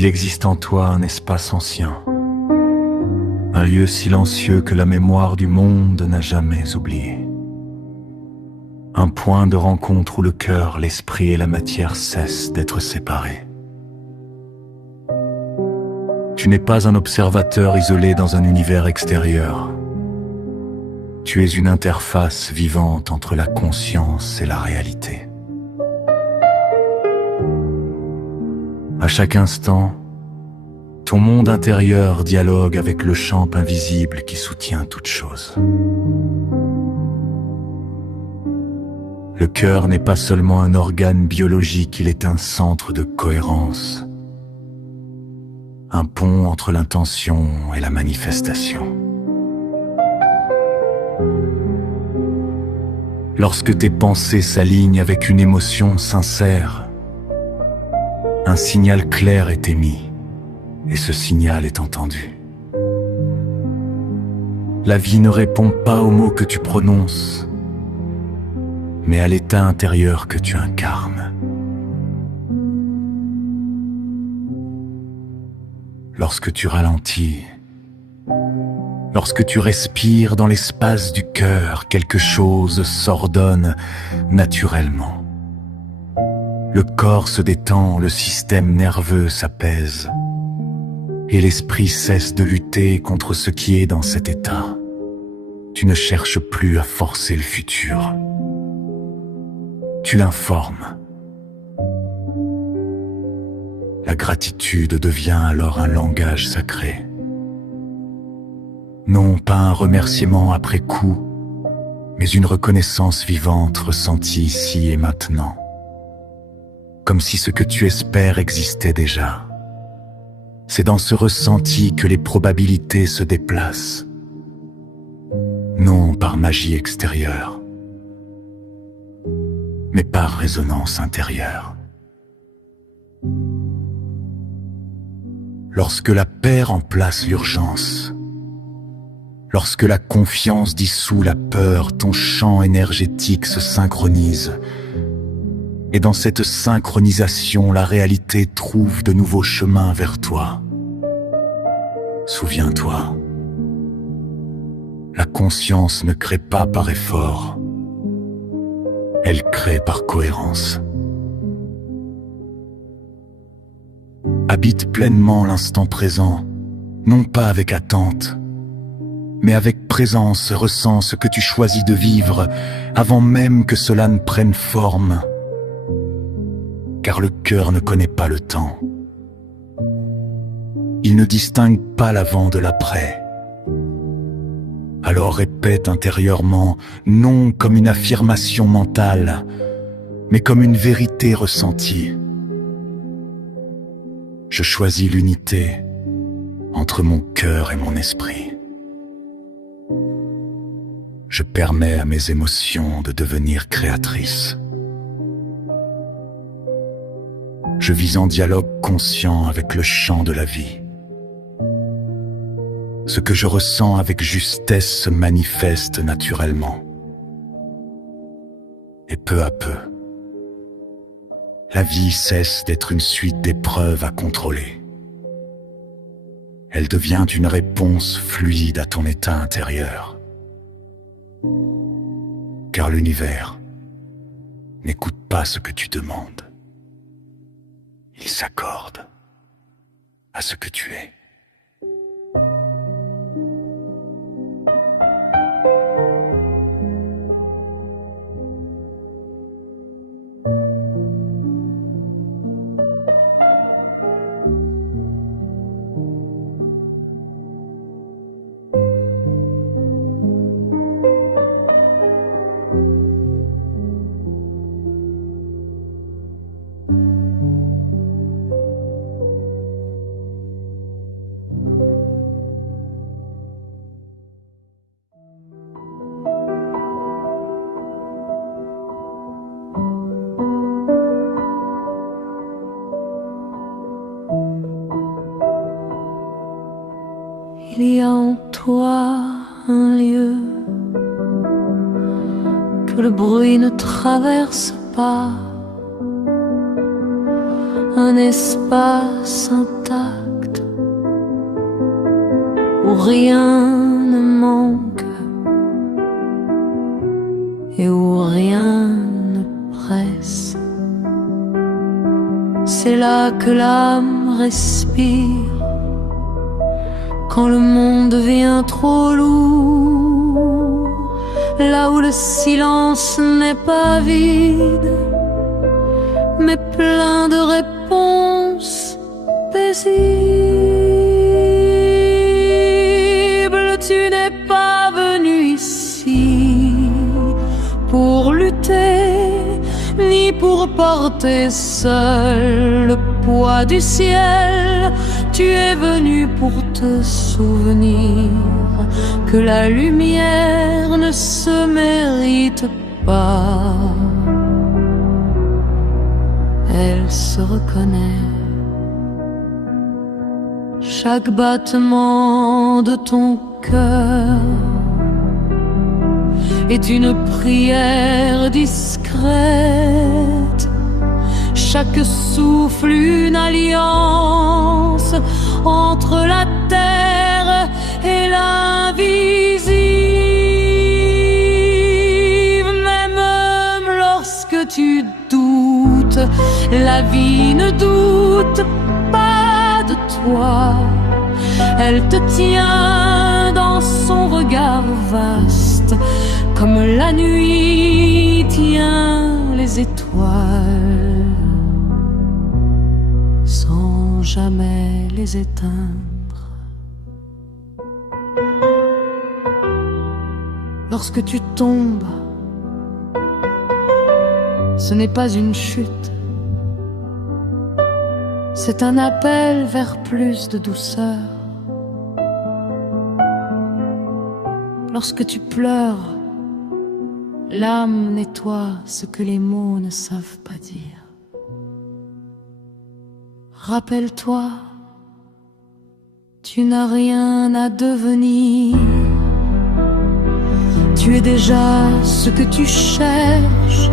Il existe en toi un espace ancien, un lieu silencieux que la mémoire du monde n'a jamais oublié. Un point de rencontre où le cœur, l'esprit et la matière cessent d'être séparés. Tu n'es pas un observateur isolé dans un univers extérieur. Tu es une interface vivante entre la conscience et la réalité. À chaque instant, ton monde intérieur dialogue avec le champ invisible qui soutient toute chose. Le cœur n'est pas seulement un organe biologique, il est un centre de cohérence, un pont entre l'intention et la manifestation. Lorsque tes pensées s'alignent avec une émotion sincère, un signal clair est émis, et ce signal est entendu. La vie ne répond pas aux mots que tu prononces, mais à l'état intérieur que tu incarnes. Lorsque tu ralentis, lorsque tu respires dans l'espace du cœur, quelque chose s'ordonne naturellement. Le corps se détend, le système nerveux s'apaise, et l'esprit cesse de lutter contre ce qui est dans cet état. Tu ne cherches plus à forcer le futur. Tu l'informes. La gratitude devient alors un langage sacré. Non pas un remerciement après coup, mais une reconnaissance vivante ressentie ici et maintenant. Comme si ce que tu espères existait déjà. C'est dans ce ressenti que les probabilités se déplacent. Non par magie extérieure, mais par résonance intérieure. Lorsque la paix remplace l'urgence, lorsque la confiance dissout la peur, ton champ énergétique se synchronise. Et dans cette synchronisation, la réalité trouve de nouveaux chemins vers toi. Souviens-toi, la conscience ne crée pas par effort, elle crée par cohérence. Habite pleinement l'instant présent, non pas avec attente, mais avec présence. Ressens ce que tu choisis de vivre avant même que cela ne prenne forme. Car le cœur ne connaît pas le temps. Il ne distingue pas l'avant de l'après. Alors répète intérieurement, non comme une affirmation mentale, mais comme une vérité ressentie. Je choisis l'unité entre mon cœur et mon esprit. Je permets à mes émotions de devenir créatrices. Je vis en dialogue conscient avec le champ de la vie. Ce que je ressens avec justesse se manifeste naturellement. Et peu à peu, la vie cesse d'être une suite d'épreuves à contrôler. Elle devient une réponse fluide à ton état intérieur. Car l'univers n'écoute pas ce que tu demandes. Il s'accorde à ce que tu es. Il y a en toi un lieu que le bruit ne traverse pas, un espace intact où rien ne manque et où rien ne presse. C'est là que l'âme respire quand le monde devient trop lourd, là où le silence n'est pas vide mais plein de réponses paisibles. Tu n'es pas venu ici pour lutter, ni pour porter seul le poids du ciel. Tu es venu pour te souvenir que la lumière ne se mérite pas. Elle se reconnaît. Chaque battement de ton cœur est une prière discrète. Chaque souffle une alliance entre la terre et l'invisible. Mais même lorsque tu doutes, la vie ne doute pas de toi. Elle te tient dans son regard vaste, comme la nuit tient les étoiles, sans jamais les éteindre. Lorsque tu tombes, ce n'est pas une chute, c'est un appel vers plus de douceur. Lorsque tu pleures, l'âme nettoie ce que les mots ne savent pas dire. Rappelle-toi, tu n'as rien à devenir. Tu es déjà ce que tu cherches,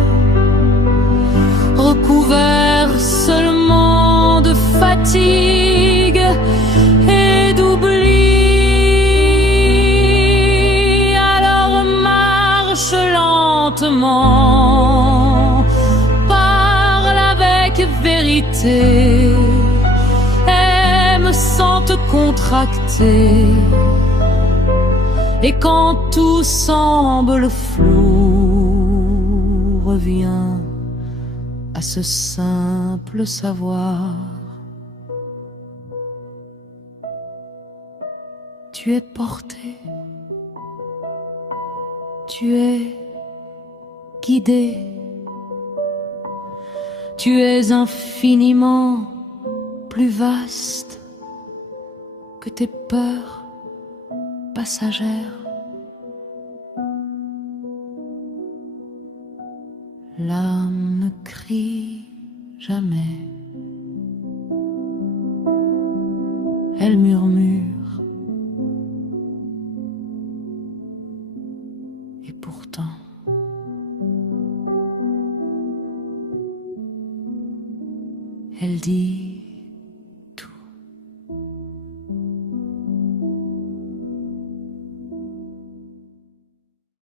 recouvert seulement de fatigue et d'oubli. Alors marche lentement, parle avec vérité, aime sans te contracter. Et quand tout semble flou, reviens à ce simple savoir. Tu es porté, tu es guidé, tu es infiniment plus vaste que tes peurs passagères. L'âme ne crie jamais, elle murmure, et pourtant elle dit: